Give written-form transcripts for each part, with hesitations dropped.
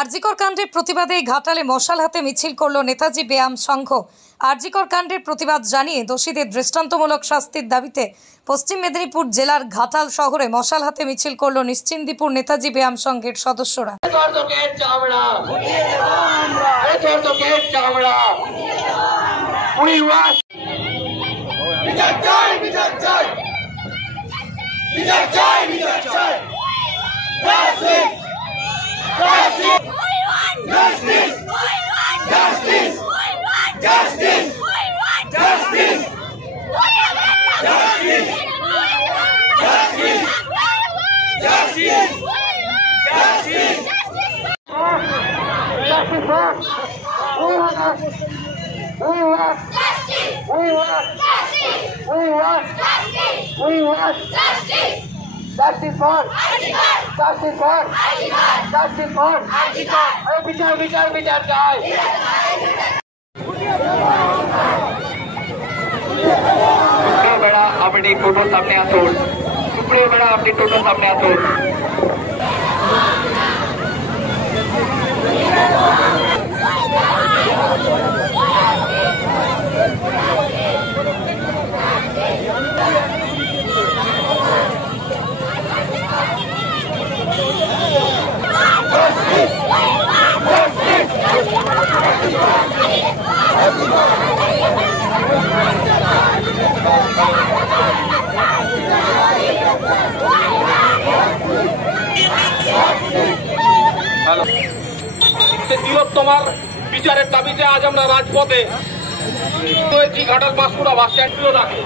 আরজিকর কাণ্ডের প্রতিবাদে ঘাটালে মশাল হাতে মিছিল করল নেতাজি ব্যায়াম সংঘ। আরজিকর কাণ্ডের প্রতিবাদ জানিয়ে দোষীদের দৃষ্টান্তমূলক শাস্তির দাবিতে পশ্চিম মেদিনীপুর জেলার ঘাটাল শহরে মশাল হাতে মিছিল করল নিশ্চিন্দিপুর নেতাজি ব্যায়াম সংঘের সদস্যরা। बड़ा अपनी टोटो सामने आसोल टुकड़े बड़ा अपनी टोटो सामने आसोल তিলোত্তমার বিচারের দাবিতে আজ আমরা রাজপথে ঘাটাল পাঁশকুড়া বাস স্ট্যান্ডটিও রাখি।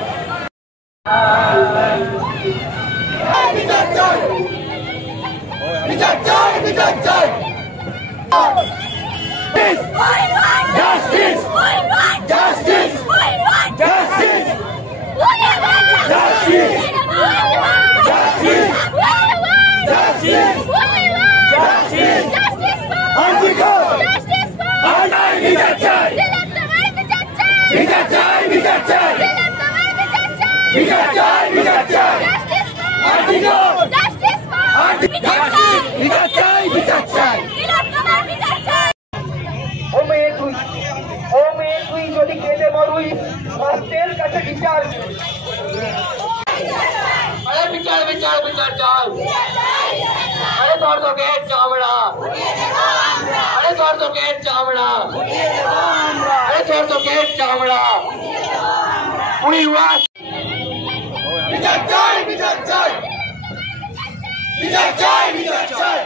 যদি কেটে মরুই রাষ্ট্রের কাছে বিচার বিচার বিচার বিচার চাই। আরে দর্শকের চামড়া, আরে দর্শকের চামড়া, আরে দর্শকের চামড়া। বিচার চাই, বিচার চাই, বিচার চাই, বিচার চাই।